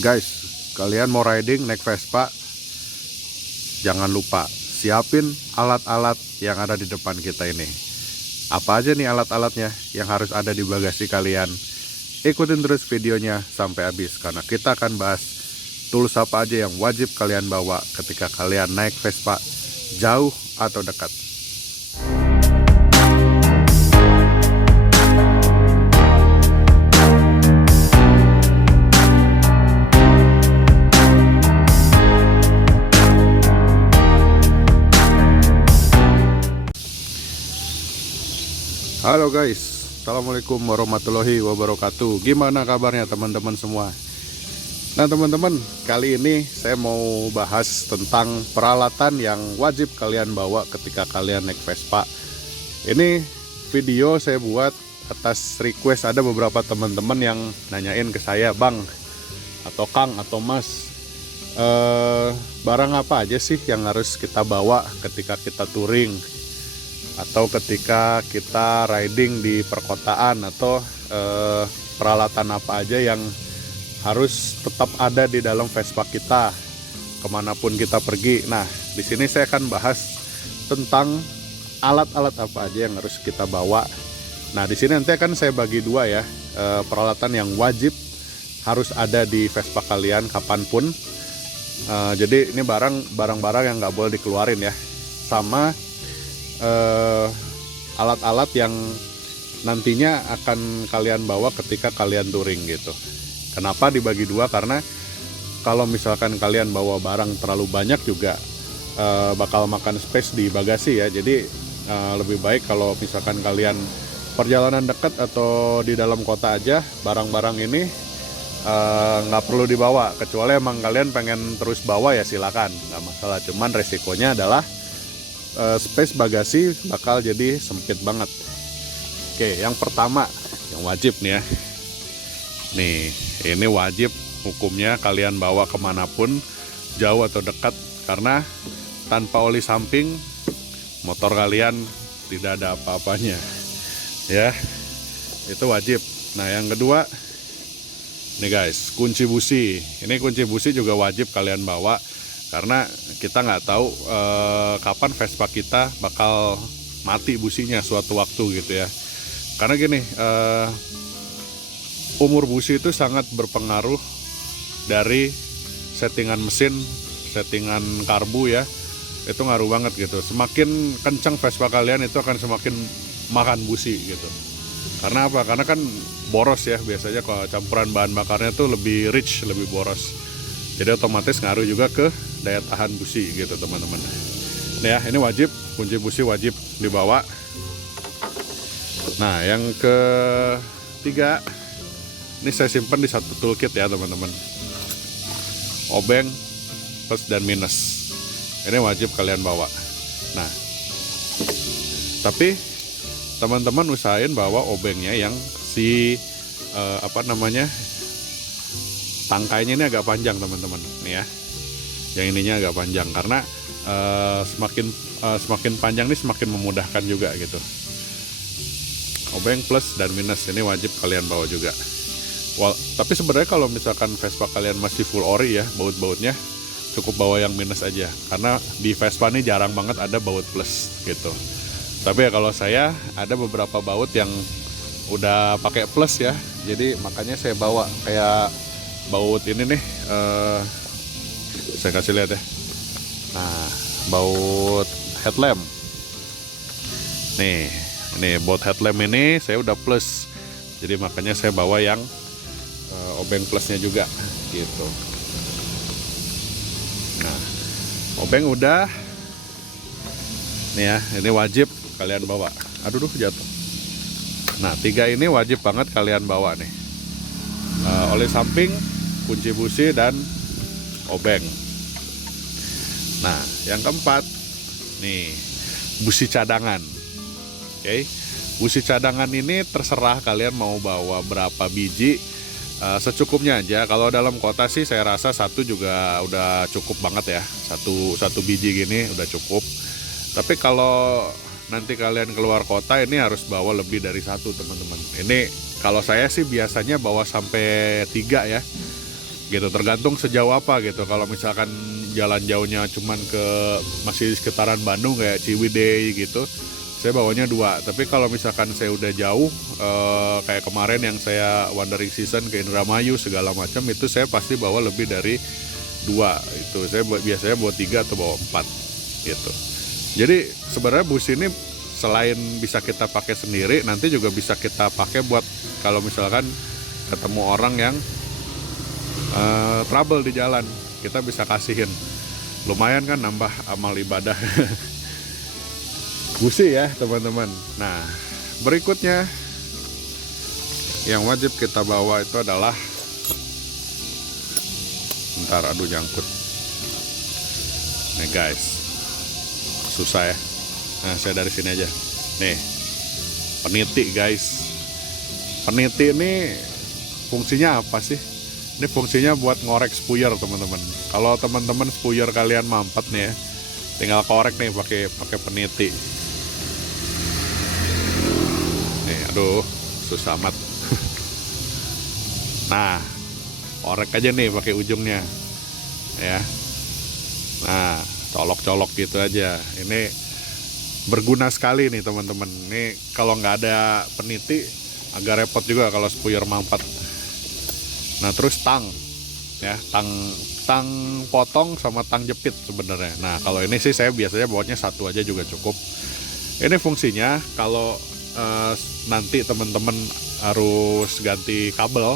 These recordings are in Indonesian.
Guys, kalian mau riding naik Vespa, jangan lupa siapin alat-alat yang ada di depan kita ini. Apa aja nih alat-alatnya yang harus ada di bagasi kalian? Ikutin terus videonya sampai habis, karena kita akan bahas tools apa aja yang wajib kalian bawa ketika kalian naik Vespa jauh atau dekat. Halo guys, assalamualaikum warahmatullahi wabarakatuh. Gimana kabarnya teman-teman semua? Nah teman-teman, kali ini saya mau bahas tentang peralatan yang wajib kalian bawa ketika kalian naik Vespa. Ini video saya buat atas request, ada beberapa teman-teman yang nanyain ke saya, Bang atau Kang atau Mas, barang apa aja sih yang harus kita bawa ketika kita touring atau ketika kita riding di perkotaan, atau peralatan apa aja yang harus tetap ada di dalam Vespa kita kemanapun kita pergi. Nah, di sini saya akan bahas tentang alat-alat apa aja yang harus kita bawa. Nah, di sini nanti akan saya bagi dua ya, peralatan yang wajib harus ada di Vespa kalian kapanpun. Jadi ini barang-barang yang nggak boleh dikeluarin ya, sama alat-alat yang nantinya akan kalian bawa ketika kalian touring gitu. Kenapa dibagi dua? Karena kalau misalkan kalian bawa barang terlalu banyak juga bakal makan space di bagasi ya. Jadi lebih baik kalau misalkan kalian perjalanan dekat atau di dalam kota aja, barang-barang ini nggak perlu dibawa. Kecuali emang kalian pengen terus bawa ya silakan, nggak masalah. Cuman resikonya adalah space bagasi bakal jadi sempit banget. Oke, yang pertama yang wajib nih ya, nih ini wajib hukumnya kalian bawa kemanapun, jauh atau dekat, karena tanpa oli samping motor kalian tidak ada apa-apanya ya, itu wajib. Nah yang kedua nih guys, kunci busi. Ini kunci busi juga wajib kalian bawa, karena kita nggak tahu kapan Vespa kita bakal mati businya suatu waktu gitu ya. Karena gini, umur busi itu sangat berpengaruh dari settingan mesin, settingan karbu ya. Itu ngaruh banget gitu. Semakin kencang Vespa kalian itu akan semakin makan busi gitu. Karena apa? Karena kan boros ya, biasanya kalau campuran bahan bakarnya tuh lebih rich, lebih boros. Jadi otomatis ngaruh juga ke daya tahan busi gitu teman-teman. Ya, ini wajib, kunci busi wajib dibawa. Nah, yang ketiga, ini saya simpan di satu toolkit ya teman-teman. Obeng plus dan minus. Ini wajib kalian bawa. Nah, tapi teman-teman usahain bawa obengnya yang tangkainya ini agak panjang teman-teman nih ya. Yang ininya agak panjang, karena semakin panjang nih semakin memudahkan juga gitu. Obeng plus dan minus ini wajib kalian bawa juga. Tapi sebenarnya kalau misalkan Vespa kalian masih full ori ya, baut-bautnya cukup bawa yang minus aja, karena di Vespa ini jarang banget ada baut plus gitu. Tapi ya kalau saya ada beberapa baut yang udah pakai plus ya, jadi makanya saya bawa kayak baut ini nih, saya kasih lihat ya. Nah, baut headlamp nih, ini baut headlamp ini saya udah plus, jadi makanya saya bawa yang obeng plusnya juga gitu. Nah, obeng udah nih ya, ini wajib kalian bawa. Aduh jatuh. Nah, tiga ini wajib banget kalian bawa nih, oli samping, kunci busi, dan obeng. Nah, yang keempat nih, busi cadangan. Oke, busi cadangan ini terserah kalian mau bawa berapa biji, secukupnya aja. Kalau dalam kota sih saya rasa satu juga udah cukup banget ya, satu biji gini udah cukup. Tapi kalau nanti kalian keluar kota ini harus bawa lebih dari satu teman-teman. Ini kalau saya sih biasanya bawa sampai 3 ya. gitu, tergantung sejauh apa gitu. Kalau misalkan jalan jauhnya cuman ke masih di sekitaran Bandung kayak Ciwidey gitu, saya bawanya 2. Tapi kalau misalkan saya udah jauh kayak kemarin yang saya wandering season ke Indramayu segala macam, itu saya pasti bawa lebih dari 2. Itu saya biasanya bawa 3 atau bawa 4 gitu. Jadi sebenarnya bus ini selain bisa kita pakai sendiri, nanti juga bisa kita pakai buat kalau misalkan ketemu orang yang trouble di jalan, kita bisa kasihin. Lumayan kan nambah amal ibadah. Busi ya teman-teman. Nah, berikutnya yang wajib kita bawa itu adalah, bentar, aduh nyangkut nih guys, susah ya. Nah, saya dari sini aja nih, peniti guys. Peniti ini fungsinya apa sih? Ini fungsinya buat ngorek spuyer teman-teman. Kalau teman-teman spuyer kalian mampet nih ya, tinggal korek nih pakai peniti. Nih, aduh, susah amat. Nah, korek aja nih pakai ujungnya, ya. Nah, colok-colok gitu aja. Ini berguna sekali nih teman-teman. Ini kalau nggak ada peniti agak repot juga kalau spuyer mampet. Nah, terus tang, ya, tang potong sama tang jepit sebenarnya. Nah, kalau ini sih saya biasanya bawanya 1 aja juga cukup. Ini fungsinya kalau nanti teman-teman harus ganti kabel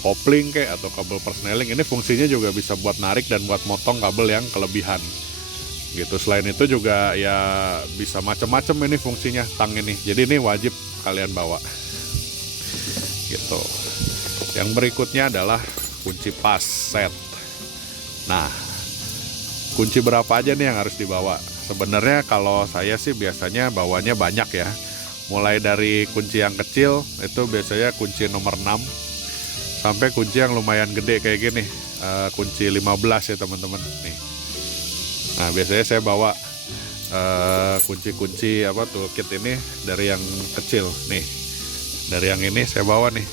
kopling kayak atau kabel persneling, ini fungsinya juga bisa buat narik dan buat motong kabel yang kelebihan gitu. Selain itu juga ya bisa macam-macam ini fungsinya tang ini. Jadi ini wajib kalian bawa gitu. Yang berikutnya adalah kunci pas set. Nah, kunci berapa aja nih yang harus dibawa? Sebenarnya kalau saya sih biasanya bawanya banyak ya. Mulai dari kunci yang kecil itu biasanya kunci nomor 6 sampai kunci yang lumayan gede kayak gini, kunci 15 ya teman-teman nih. Nah, biasanya saya bawa kunci-kunci apa toolkit ini dari yang kecil nih. Dari yang ini saya bawa nih.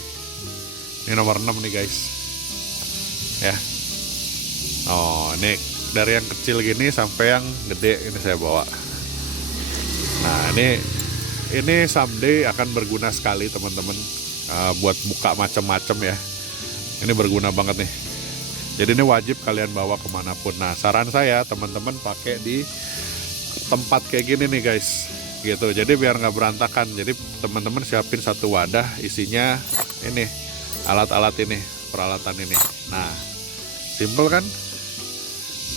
Ini nomor 6 nih guys. Ya. Oh, ini dari yang kecil gini sampai yang gede ini saya bawa. Nah, ini someday akan berguna sekali teman-teman, buat buka macam-macam ya. Ini berguna banget nih. Jadi ini wajib kalian bawa kemanapun. Nah, saran saya teman-teman pakai di tempat kayak gini nih guys, gitu. Jadi biar nggak berantakan. Jadi teman-teman siapin satu wadah isinya ini alat-alat ini, peralatan ini. Nah, simple kan?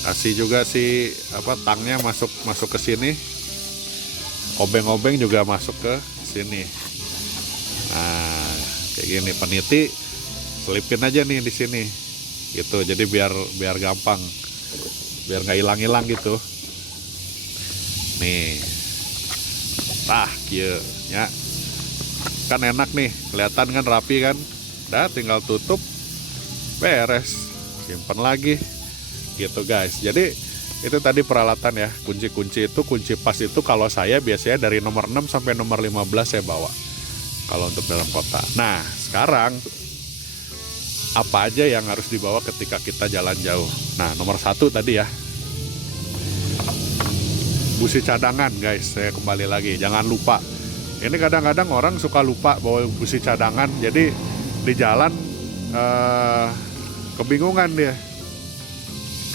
Kasih juga si tangnya masuk ke sini. Obeng-obeng juga masuk ke sini. Nah, kayak gini, peniti selipin aja nih di sini. Gitu. Jadi biar gampang. Biar nggak hilang-hilang gitu. Nih. Tah, kieu nya. Kan enak nih, kelihatan kan rapi kan? Udah tinggal tutup, beres, simpan lagi gitu guys. Jadi itu tadi peralatan ya, kunci-kunci itu, kunci pas itu kalau saya biasanya dari nomor 6 sampai nomor 15 saya bawa kalau untuk dalam kota. Nah, sekarang apa aja yang harus dibawa ketika kita jalan jauh? Nah, nomor 1 tadi ya, busi cadangan guys. Saya kembali lagi, jangan lupa. Ini kadang-kadang orang suka lupa bawa busi cadangan, jadi di jalan kebingungan dia.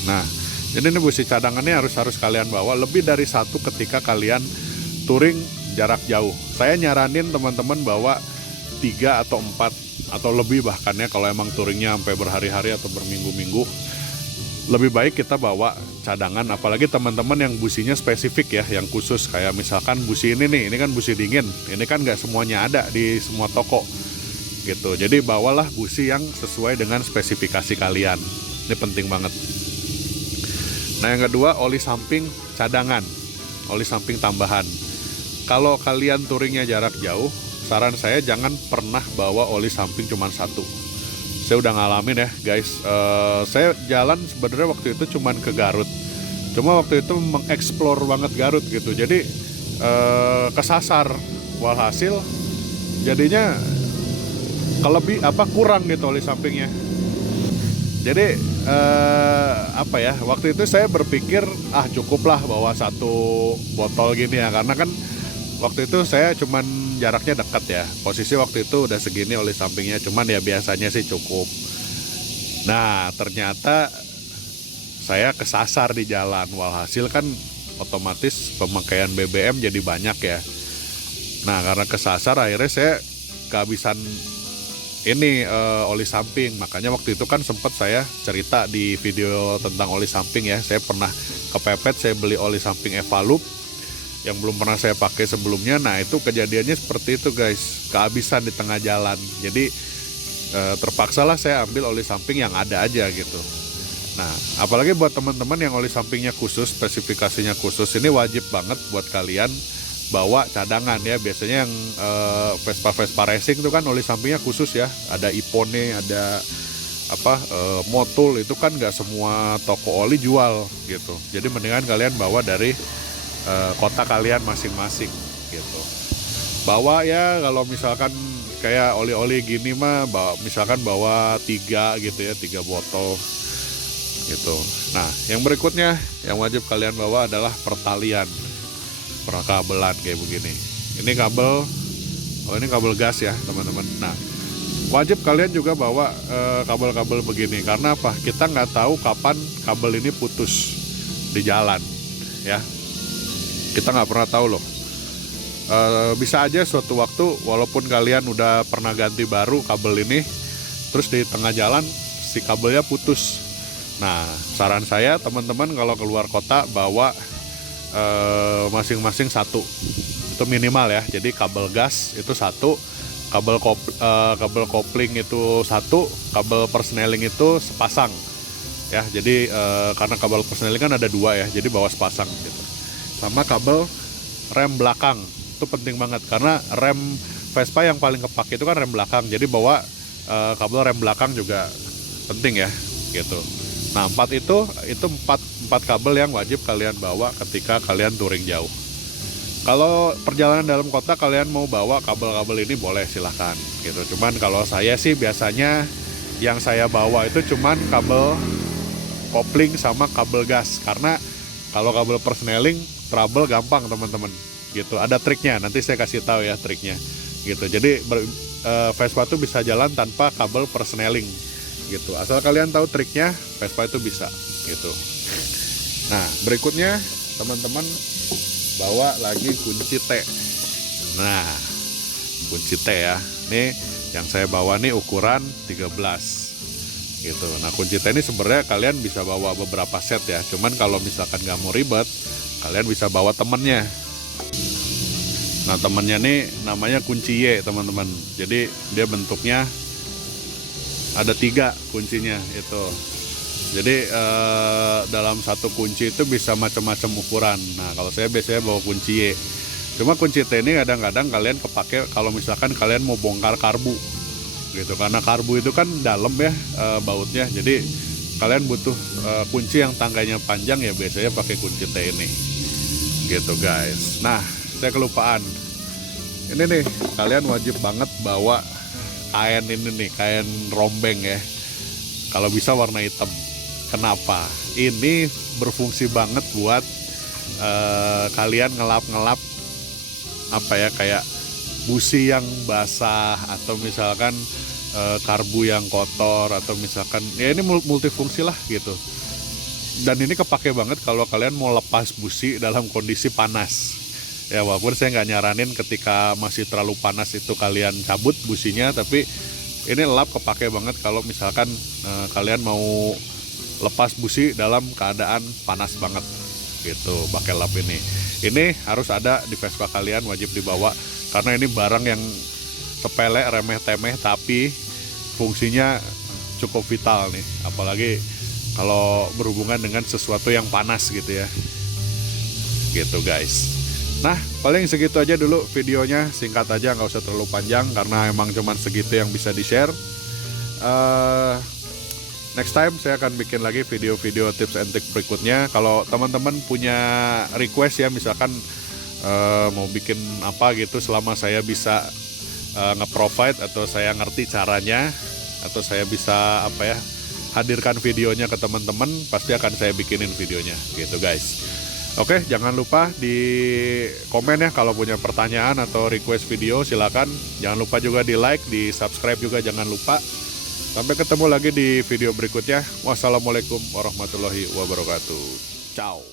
Nah, jadi ini busi cadangannya harus kalian bawa lebih dari 1 ketika kalian touring jarak jauh. Saya nyaranin teman-teman bawa 3 atau 4 atau lebih bahkan ya, kalau emang touringnya sampai berhari-hari atau berminggu-minggu. Lebih baik kita bawa cadangan, apalagi teman-teman yang businya spesifik ya, yang khusus kayak misalkan busi ini kan busi dingin. Ini kan nggak semuanya ada di semua toko. Gitu. Jadi bawalah busi yang sesuai dengan spesifikasi kalian. Ini penting banget. Nah, yang kedua, oli samping cadangan, oli samping tambahan. Kalau kalian touringnya jarak jauh, saran saya jangan pernah bawa oli samping cuma 1. Saya udah ngalamin ya guys. Saya jalan sebenarnya waktu itu cuman ke Garut. Cuma waktu itu mengeksplor banget Garut gitu. Jadi kesasar, walhasil jadinya kurang gitu oli sampingnya. Jadi apa ya, waktu itu saya berpikir cukuplah bawa satu botol gini ya, karena kan waktu itu saya cuman jaraknya dekat ya, posisi waktu itu udah segini oli sampingnya, cuman ya biasanya sih cukup. Nah ternyata saya kesasar di jalan, walhasil kan otomatis pemakaian BBM jadi banyak ya. Nah karena kesasar akhirnya saya kehabisan ini oli samping. Makanya waktu itu kan sempat saya cerita di video tentang oli samping ya, saya pernah kepepet, saya beli oli samping Evalup yang belum pernah saya pakai sebelumnya. Nah itu kejadiannya seperti itu guys, kehabisan di tengah jalan. Jadi terpaksalah saya ambil oli samping yang ada aja gitu. Nah apalagi buat teman-teman yang oli sampingnya khusus, spesifikasinya khusus, ini wajib banget buat kalian bawa cadangan ya. Biasanya yang Vespa racing itu kan oli sampingnya khusus ya, ada Ipone, ada Motul, itu kan nggak semua toko oli jual gitu. Jadi mendingan kalian bawa dari kota kalian masing-masing gitu. Bawa ya, kalau misalkan kayak oli-oli gini mah misalkan bawa 3 gitu ya, 3 botol gitu. Nah yang berikutnya yang wajib kalian bawa adalah pertalian, perkabelan kayak begini. Ini kabel, ini kabel gas ya teman-teman. Nah wajib kalian juga bawa kabel-kabel begini, karena apa? Kita nggak tahu kapan kabel ini putus di jalan ya. Kita nggak pernah tahu loh. Bisa aja suatu waktu walaupun kalian udah pernah ganti baru kabel ini, terus di tengah jalan si kabelnya putus. Nah saran saya teman-teman kalau keluar kota bawa masing-masing 1, itu minimal ya. Jadi kabel gas itu 1, kabel kopling itu 1, kabel persneling itu sepasang ya. Jadi karena kabel persneling kan ada 2 ya, jadi bawa sepasang gitu. Sama kabel rem belakang itu penting banget, karena rem Vespa yang paling kepake itu kan rem belakang. Jadi bawa kabel rem belakang juga penting ya gitu. Nah 4 itu 4 kabel yang wajib kalian bawa ketika kalian touring jauh. Kalau perjalanan dalam kota kalian mau bawa kabel-kabel ini boleh, silahkan gitu. Cuman kalau saya sih biasanya yang saya bawa itu cuman kabel kopling sama kabel gas, karena kalau kabel persneling trouble gampang teman-teman gitu. Ada triknya, nanti saya kasih tahu ya triknya gitu. Jadi Vespa itu bisa jalan tanpa kabel persneling gitu. Asal kalian tahu triknya, Vespa itu bisa gitu. Nah berikutnya teman-teman bawa lagi kunci T. Nah kunci T ya, nih yang saya bawa nih ukuran 13 gitu. Nah kunci T ini sebenarnya kalian bisa bawa beberapa set ya, cuman kalau misalkan nggak mau ribet kalian bisa bawa temennya. Nah temennya nih namanya kunci Y teman-teman. Jadi dia bentuknya ada 3 kuncinya itu. Jadi dalam satu kunci itu bisa macam-macam ukuran. Nah kalau saya biasanya bawa kunci Y. Cuma kunci T ini kadang-kadang kalian kepake kalau misalkan kalian mau bongkar karbu gitu, karena karbu itu kan dalam ya bautnya. Jadi kalian butuh kunci yang tangganya panjang ya, biasanya pakai kunci T ini gitu guys. Nah saya kelupaan, ini nih kalian wajib banget bawa kain ini nih, kain rombeng ya, kalau bisa warna hitam. Kenapa? Ini berfungsi banget buat kalian ngelap-ngelap kayak busi yang basah, atau misalkan karbu yang kotor, atau misalkan ya ini multifungsi lah gitu. Dan ini kepake banget kalau kalian mau lepas busi dalam kondisi panas ya. Walaupun saya nggak nyaranin ketika masih terlalu panas itu kalian cabut businya, tapi ini lap kepake banget kalau misalkan kalian mau lepas busi dalam keadaan panas banget gitu. Pakai lap ini harus ada di Vespa kalian, wajib dibawa, karena ini barang yang sepele, remeh temeh, tapi fungsinya cukup vital nih, apalagi kalau berhubungan dengan sesuatu yang panas gitu ya gitu guys. Nah paling segitu aja dulu videonya, singkat aja, nggak usah terlalu panjang karena emang cuman segitu yang bisa di share. Next time saya akan bikin lagi video-video tips and trick berikutnya. Kalau teman-teman punya request ya, misalkan mau bikin apa gitu, selama saya bisa nge-provide atau saya ngerti caranya, atau saya bisa hadirkan videonya ke teman-teman, pasti akan saya bikinin videonya gitu guys. Oke, jangan lupa di komen ya kalau punya pertanyaan atau request video, silakan. Jangan lupa juga di like, di subscribe juga jangan lupa. Sampai ketemu lagi di video berikutnya. Wassalamualaikum warahmatullahi wabarakatuh. Ciao.